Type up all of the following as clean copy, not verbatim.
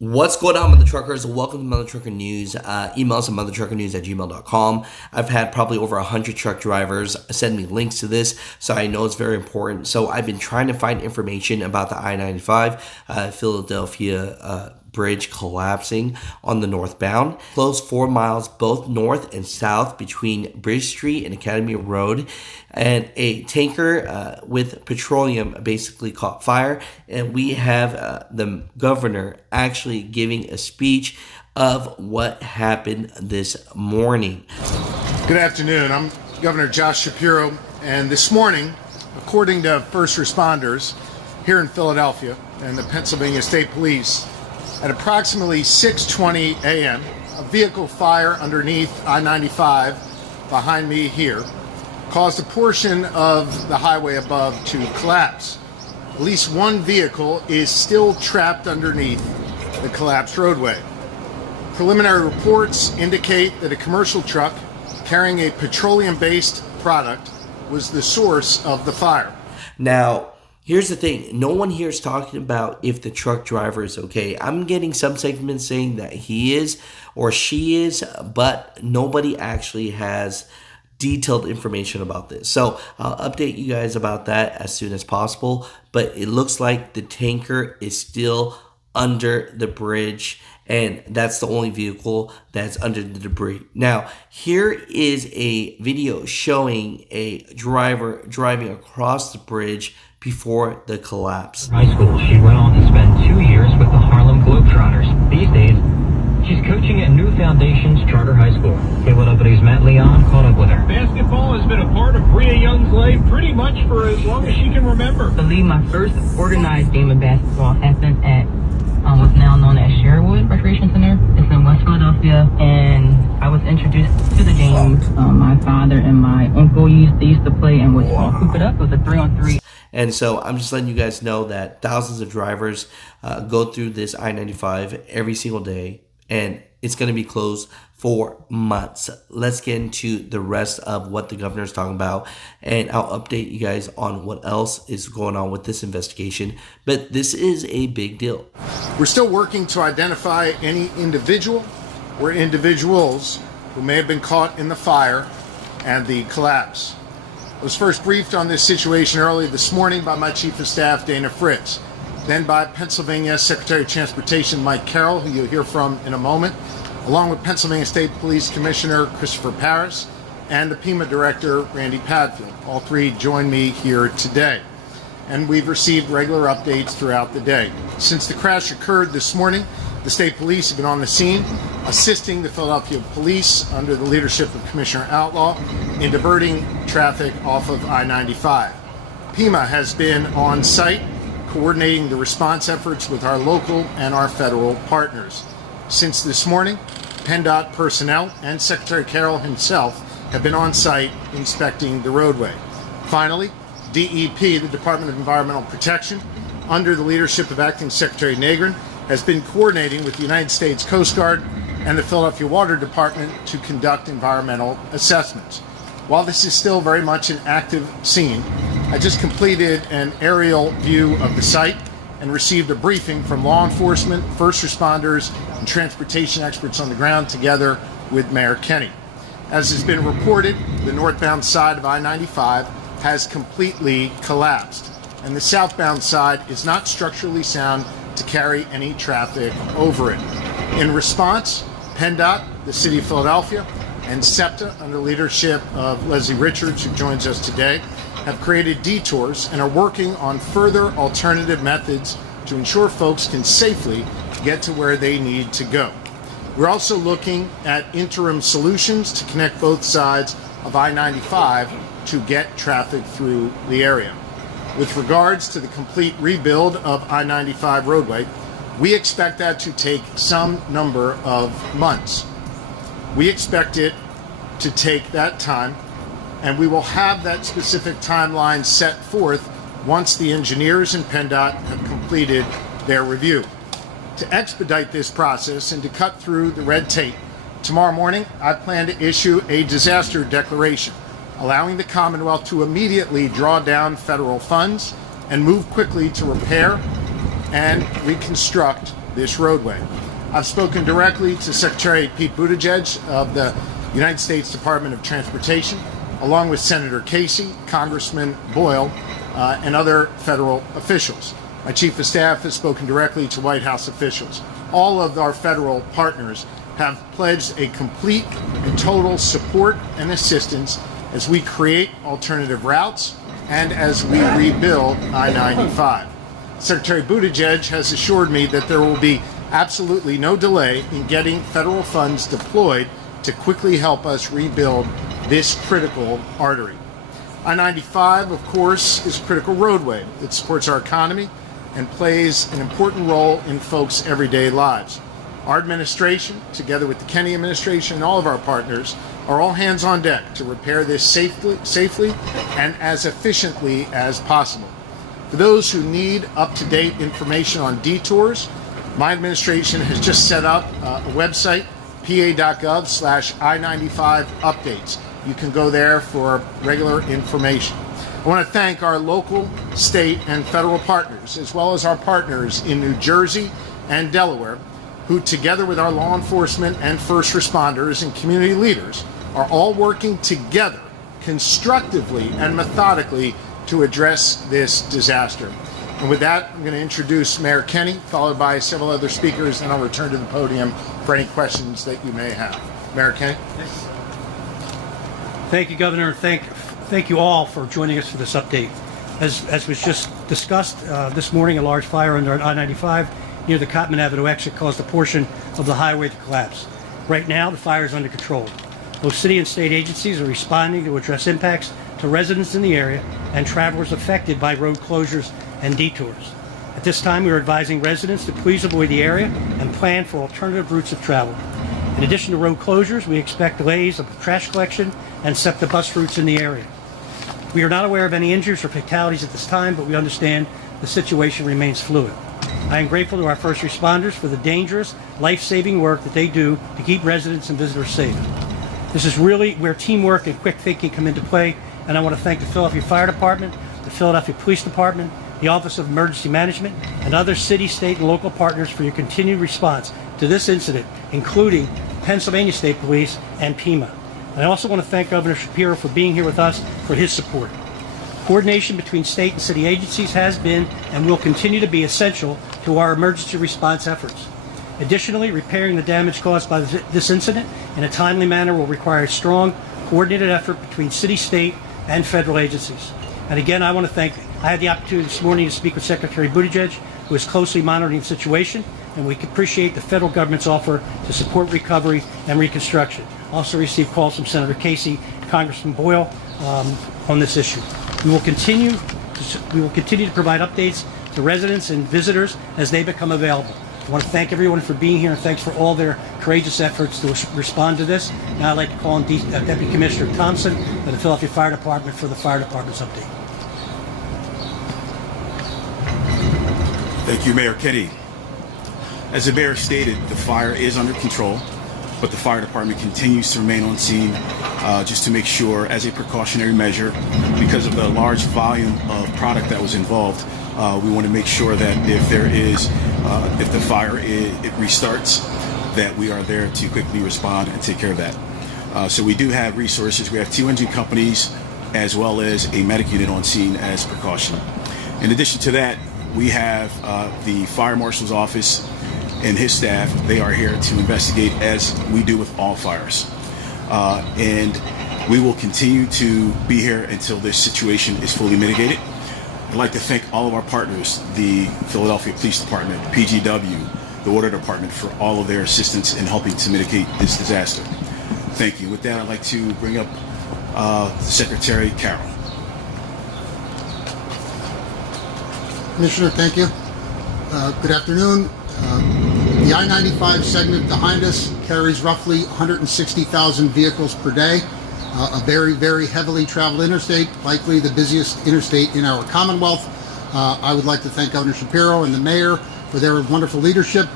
What's going on, Mother Truckers? Welcome to Mother Trucker News. Email us at muthatruckernews@gmail.com. I've had probably over 100 truck drivers send me links to this, so I know it's very important. So I've been trying to find information about the I-95 Philadelphia bridge collapsing on the northbound. Closed 4 miles both north and south between Bridge Street and Academy Road. And a tanker with petroleum basically caught fire. And we have the governor actually giving a speech of what happened this morning. Good afternoon. I'm Governor Josh Shapiro. And this morning, according to first responders here in Philadelphia and the Pennsylvania State Police, at approximately 6:20 a.m., a vehicle fire underneath I-95 behind me here caused a portion of the highway above to collapse. At least one vehicle is still trapped underneath the collapsed roadway. Preliminary reports indicate that a commercial truck carrying a petroleum-based product was the source of the fire. Now, here's the thing. No one here is talking about if the truck driver is okay. I'm getting some segments saying that he is or she is, but nobody actually has detailed information about this. So I'll update you guys about that as soon as possible. But it looks like the tanker is still under the bridge, and that's the only vehicle that's under the debris. Now, here is a video showing a driver driving across the bridge before the collapse. High school, she went on to spend 2 years with the Harlem Globetrotters. These days, she's coaching at New Foundations Charter High School. Cable Deputies Matt Leon caught up with her. Basketball has been a part of Bria Young's life pretty much for as long as she can remember. I believe my first organized game of basketball happened at what's now known as Sherwood Recreation Center. It's in West Philadelphia, and I was introduced to the game. My father and my uncle used to play and would hoop it up. It was a 3-on-3. And so I'm just letting you guys know that thousands of drivers go through this I-95 every single day, and it's going to be closed for months. Let's get into the rest of what the governor is talking about, and I'll update you guys on what else is going on with this investigation. But this is a big deal. We're still working to identify any individual or individuals who may have been caught in the fire and the collapse. I was first briefed on this situation early this morning by my Chief of Staff, Dana Fritz, then by Pennsylvania Secretary of Transportation Mike Carroll, who you'll hear from in a moment, along with Pennsylvania State Police Commissioner Christopher Paris and the PEMA Director Randy Padfield. All three join me here today, and we've received regular updates throughout the day. Since the crash occurred this morning, the state police have been on the scene, assisting the Philadelphia police under the leadership of Commissioner Outlaw in diverting traffic off of I-95. PEMA has been on site, coordinating the response efforts with our local and our federal partners. Since this morning, PennDOT personnel and Secretary Carroll himself have been on site inspecting the roadway. Finally, DEP, the Department of Environmental Protection, under the leadership of Acting Secretary Nagrin, has been coordinating with the United States Coast Guard and the Philadelphia Water Department to conduct environmental assessments. While this is still very much an active scene, I just completed an aerial view of the site and received a briefing from law enforcement, first responders, and transportation experts on the ground together with Mayor Kenney. As has been reported, the northbound side of I-95 has completely collapsed, and the southbound side is not structurally sound to carry any traffic over it. In response, PennDOT, the City of Philadelphia, and SEPTA, under the leadership of Leslie Richards, who joins us today, have created detours and are working on further alternative methods to ensure folks can safely get to where they need to go. We're also looking at interim solutions to connect both sides of I-95 to get traffic through the area. With regards to the complete rebuild of I-95 roadway, we expect that to take some number of months. We expect it to take that time, and we will have that specific timeline set forth once the engineers in PennDOT have completed their review. To expedite this process and to cut through the red tape, tomorrow morning I plan to issue a disaster declaration, allowing the Commonwealth to immediately draw down federal funds and move quickly to repair and reconstruct this roadway. I've spoken directly to Secretary Pete Buttigieg of the United States Department of Transportation, along with Senator Casey, Congressman Boyle, and other federal officials. My Chief of Staff has spoken directly to White House officials. All of our federal partners have pledged a complete and total support and assistance as we create alternative routes and as we rebuild I-95. Secretary Buttigieg has assured me that there will be absolutely no delay in getting federal funds deployed to quickly help us rebuild this critical artery. I-95, of course, is a critical roadway. It supports our economy and plays an important role in folks' everyday lives. Our administration, together with the Kenney administration and all of our partners, are all hands on deck to repair this safely and as efficiently as possible. For those who need up-to-date information on detours, my administration has just set up a website, pa.gov/I-95 updates. You can go there for regular information. I want to thank our local, state, and federal partners, as well as our partners in New Jersey and Delaware, who together with our law enforcement and first responders and community leaders are all working together constructively and methodically to address this disaster. And with that, I'm going to introduce Mayor Kenney, followed by several other speakers, and I'll return to the podium for any questions that you may have. Mayor Kenney. Thank you, Governor. Thank you all for joining us for this update. As was just discussed this morning, a large fire under I-95 near the Cotman Avenue exit caused a portion of the highway to collapse. Right now, the fire is under control. Both city and state agencies are responding to address impacts to residents in the area and travelers affected by road closures and detours. At this time, we are advising residents to please avoid the area and plan for alternative routes of travel. In addition to road closures, we expect delays of trash collection and SEPTA bus routes in the area. We are not aware of any injuries or fatalities at this time, but we understand the situation remains fluid. I am grateful to our first responders for the dangerous, life-saving work that they do to keep residents and visitors safe. This is really where teamwork and quick thinking come into play, and I want to thank the Philadelphia Fire Department, the Philadelphia Police Department, the Office of Emergency Management, and other city, state, and local partners for your continued response to this incident, including Pennsylvania State Police and PEMA. And I also want to thank Governor Shapiro for being here with us for his support. Coordination between state and city agencies has been and will continue to be essential to our emergency response efforts. Additionally, repairing the damage caused by this incident in a timely manner will require a strong, coordinated effort between city, state, and federal agencies. And again, I want to thank, I had the opportunity this morning to speak with Secretary Buttigieg, who is closely monitoring the situation, and we appreciate the federal government's offer to support recovery and reconstruction. Also received calls from Senator Casey, Congressman Boyle on this issue. We will continue to provide updates to residents and visitors as they become available. I want to thank everyone for being here, and thanks for all their courageous efforts to respond to this. Now I'd like to call on Deputy Commissioner Thompson of the Philadelphia Fire Department for the Fire Department's update. Thank you, Mayor Kenney. As the mayor stated, the fire is under control, but the fire department continues to remain on scene just to make sure, as a precautionary measure, because of the large volume of product that was involved, we want to make sure that if the fire it restarts, that we are there to quickly respond and take care of that. So we do have resources. We have 2 engine companies as well as a medic unit on scene as precaution. In addition to that, we have the fire marshal's office and his staff. They are here to investigate, as we do with all fires. And we will continue to be here until this situation is fully mitigated. I'd like to thank all of our partners, the Philadelphia Police Department, PGW, the Water Department, for all of their assistance in helping to mitigate this disaster. Thank you. With that, I'd like to bring up Secretary Carroll. Commissioner, thank you. Good afternoon. The I-95 segment behind us carries roughly 160,000 vehicles per day. A very, very heavily traveled interstate, likely the busiest interstate in our Commonwealth. I would like to thank Governor Shapiro and the mayor for their wonderful leadership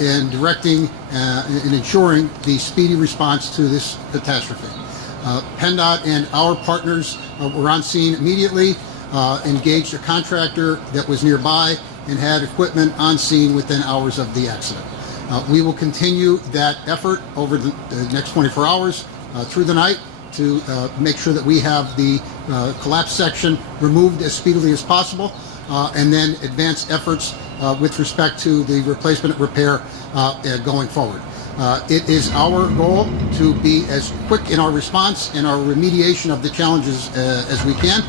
in directing and ensuring the speedy response to this catastrophe. PennDOT and our partners were on scene immediately, engaged a contractor that was nearby, and had equipment on scene within hours of the accident. We will continue that effort over the next 24 hours through the night to make sure that we have the collapse section removed as speedily as possible, and then advance efforts with respect to the replacement and repair going forward. It is our goal to be as quick in our response and our remediation of the challenges as we can.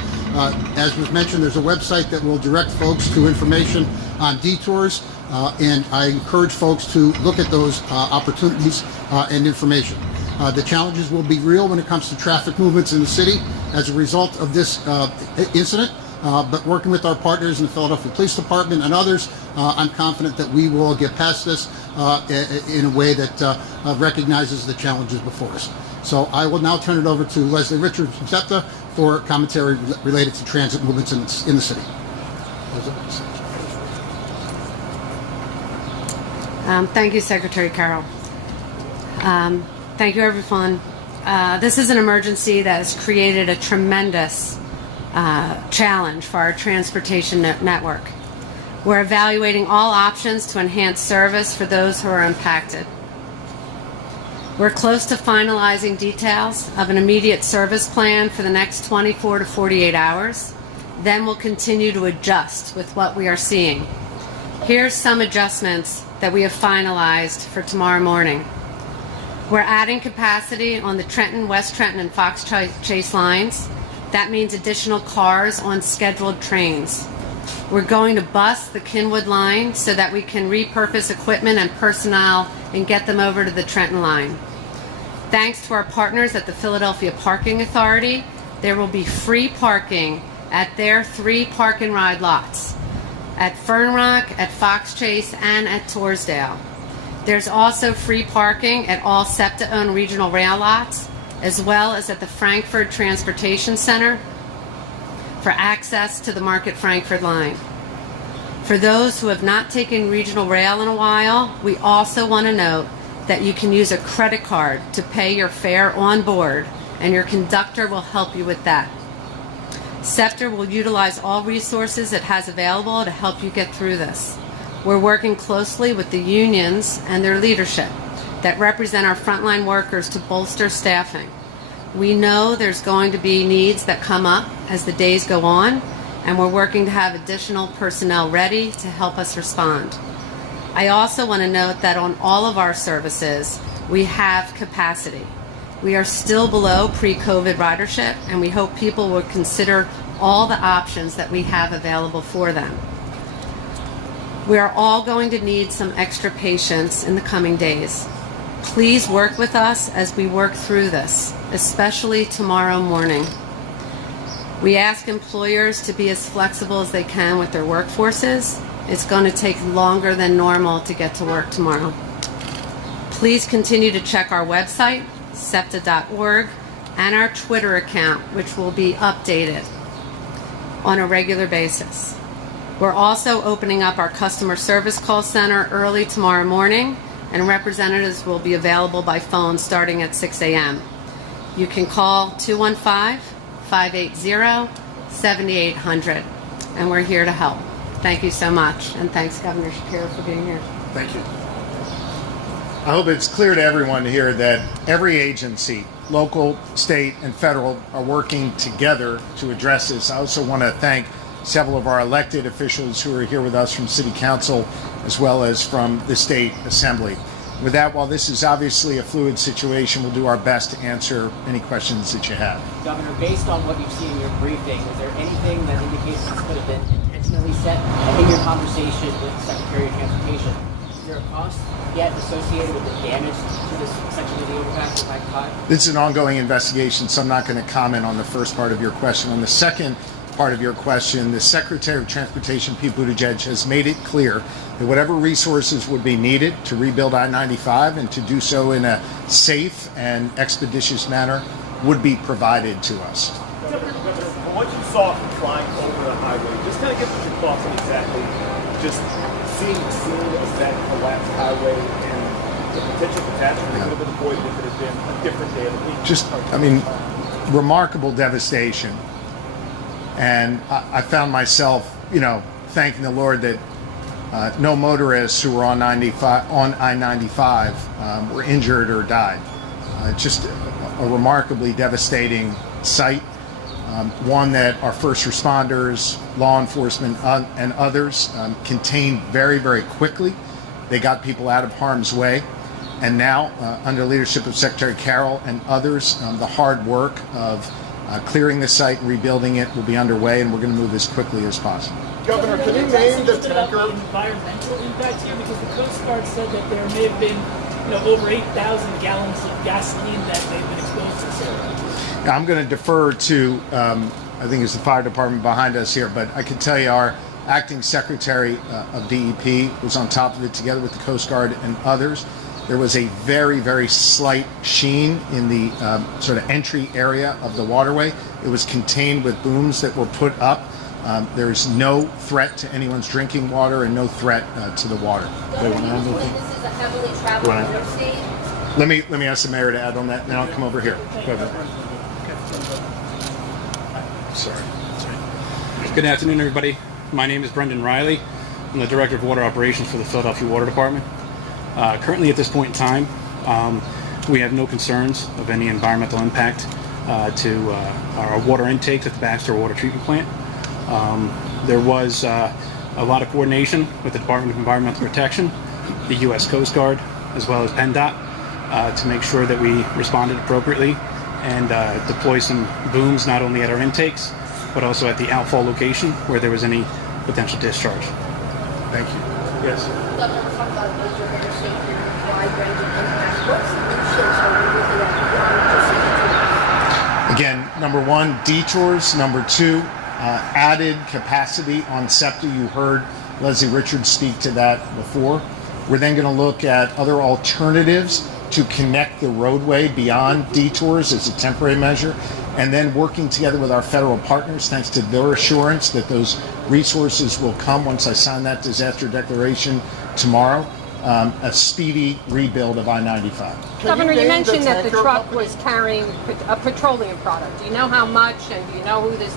As was mentioned, there's a website that will direct folks to information on detours, and I encourage folks to look at those opportunities and information. The challenges will be real when it comes to traffic movements in the city as a result of this incident, but working with our partners in the Philadelphia Police Department and others, I'm confident that we will get past this in a way that recognizes the challenges before us. So I will now turn it over to Leslie Richards from SEPTA for commentary related to transit movements in the city. Thank you, Secretary Carroll. Thank you, everyone. This is an emergency that has created a tremendous challenge for our transportation network. We're evaluating all options to enhance service for those who are impacted. We're close to finalizing details of an immediate service plan for the next 24 to 48 hours. Then we'll continue to adjust with what we are seeing. Here's some adjustments that we have finalized for tomorrow morning. We're adding capacity on the Trenton, West Trenton, and Fox Chase lines. That means additional cars on scheduled trains. We're going to bus the Kenwood line so that we can repurpose equipment and personnel and get them over to the Trenton line. Thanks to our partners at the Philadelphia Parking Authority, there will be free parking at their 3 park and ride lots, at Fern Rock, at Fox Chase, and at Torresdale. There's also free parking at all SEPTA-owned regional rail lots, as well as at the Frankford Transportation Center for access to the Market Frankford line. For those who have not taken regional rail in a while, we also want to note that you can use a credit card to pay your fare on board, and your conductor will help you with that. SEPTA will utilize all resources it has available to help you get through this. We're working closely with the unions and their leadership that represent our frontline workers to bolster staffing. We know there's going to be needs that come up as the days go on, and we're working to have additional personnel ready to help us respond. I also want to note that on all of our services, we have capacity. We are still below pre-COVID ridership, and we hope people will consider all the options that we have available for them. We are all going to need some extra patience in the coming days. Please work with us as we work through this, especially tomorrow morning. We ask employers to be as flexible as they can with their workforces. It's going to take longer than normal to get to work tomorrow. Please continue to check our website, septa.org, and our Twitter account, which will be updated on a regular basis. We're also opening up our customer service call center early tomorrow morning, and representatives will be available by phone starting at 6 a.m. You can call 215-580-7800, and we're here to help. Thank you so much, and thanks, Governor Shapiro, for being here. Thank you. I hope it's clear to everyone here that every agency, local, state, and federal, are working together to address this. I also want to thank several of our elected officials who are here with us from City Council as well as from the State Assembly. With that, while this is obviously a fluid situation, we'll do our best to answer any questions that you have. Governor, based on what you've seen in your briefing, is there anything that indicates this could have been intentionally set in your conversation with the Secretary of Transportation? Is there a cost yet associated with the damage to this section of the overpass of I-95? This is an ongoing investigation, so I'm not going to comment on the first part of your question. On the second part of your question, the Secretary of Transportation, Pete Buttigieg, has made it clear that whatever resources would be needed to rebuild I-95 and to do so in a safe and expeditious manner would be provided to us. Governor, from what you saw from flying over the highway, just kind of give us your thoughts on exactly just seeing the scene of that collapsed highway and the potential catastrophe that could have been avoided if it had been a different day of the week. Just, I mean, remarkable devastation. And I found myself, thanking the Lord that No motorists who were on I-95 were injured or died. Just a remarkably devastating sight. One that our first responders, law enforcement, and others contained very, very quickly. They got people out of harm's way. And now, under leadership of Secretary Carroll and others, the hard work of clearing the site and rebuilding it will be underway, and we're going to move as quickly as possible. Governor, can you name the tanker? The environmental impact here, because the Coast Guard said that there may have been, over 8,000 gallons of gasoline that they've been exposed to this area. Now, I'm going to defer to, I think it's the fire department behind us here, but I can tell you our acting secretary of DEP was on top of it together with the Coast Guard and others. There was a very, very slight sheen in the sort of entry area of the waterway. It was contained with booms that were put up. There is no threat to anyone's drinking water and no threat to the water. This is a heavily traveled interstate. Let me ask the mayor to add on that, and then I'll come over here. Go ahead. Sorry. Good afternoon, everybody. My name is Brendan Riley. I'm the Director of Water Operations for the Philadelphia Water Department. Currently, at this point in time, we have no concerns of any environmental impact to our water intakes at the Baxter Water Treatment Plant. There was a lot of coordination with the Department of Environmental Protection, the U.S. Coast Guard, as well as PennDOT to make sure that we responded appropriately and deploy some booms not only at our intakes, but also at the outfall location where there was any potential discharge. Thank you. Yes. Governor, we're talking about a major interstate here, wide-ranging impacts. What's the research that we're looking at? Again, number one, detours. Number two, added capacity on SEPTA. You heard Leslie Richards speak to that before. We're then going to look at other alternatives to connect the roadway beyond detours as a temporary measure, and then working together with our federal partners, thanks to their assurance that those resources will come once I sign that disaster declaration tomorrow, a speedy rebuild of I-95. Governor, you mentioned that the truck was carrying a petroleum product. Do you know how much, and do you know who this,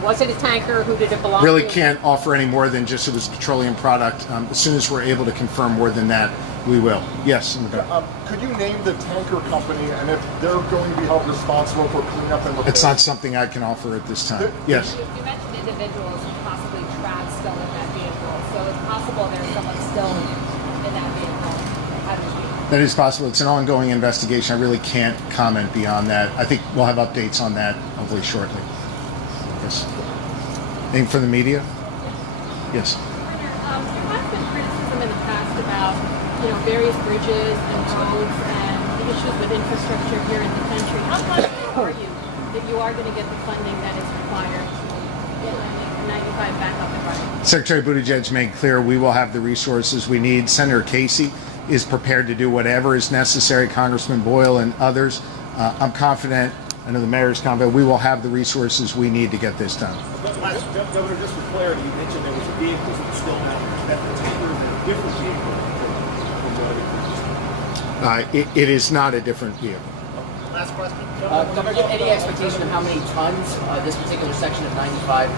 was it a tanker, who did it belong to? Really can't offer any more than just it was a petroleum product. As soon as we're able to confirm more than that, we will. Yes. Could you name the tanker company and if they're going to be held responsible for cleanup and repair? It's not something I can offer at this time. Yes. You mentioned individuals possibly trapped still in that vehicle, so it's possible there's someone still in that vehicle. How do you feel? That is possible. It's an ongoing investigation. I really can't comment beyond that. I think we'll have updates on that hopefully shortly. Yes. Anything from the media? Yes. There has been criticism in the past about various bridges and roads and the issues with infrastructure here in the country. How confident are you that you are going to get the funding that is required to get I-95 back up and running? Secretary Buttigieg made clear we will have the resources we need. Senator Casey is prepared to do whatever is necessary, Congressman Boyle and others. I'm confident, I know the mayor's confident, we will have the resources we need to get this done. Governor, just for clarity, you mentioned there was a vehicle that's still not at the tanker and a different vehicle. It is not a different vehicle. Last question. Governor, do you have any expectation of how many tons this particular section of 95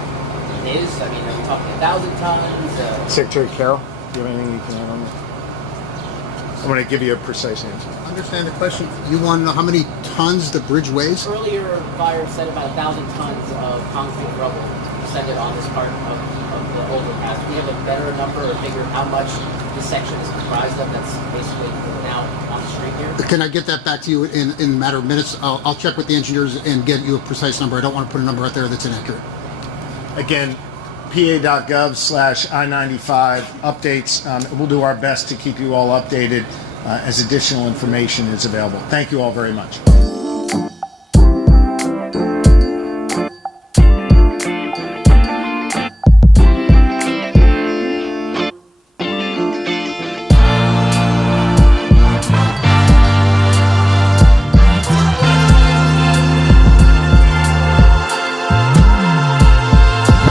is? I mean, are we talking 1,000 tons? Secretary Carroll, do you have anything you can add on that? I'm going to give you a precise answer. Understand the question? You want to know how many tons the bridge weighs? Earlier, fire said about 1,000 tons of concrete rubble descended on this part of the overpass. Do we have a better number or figure how much this section is comprised of that's basically now on the street here? Can I get that back to you in a matter of minutes? I'll check with the engineers and get you a precise number. I don't want to put a number out there that's inaccurate. Again, pa.gov/I-95 updates. We'll do our best to keep you all updated as additional information is available. Thank you all very much.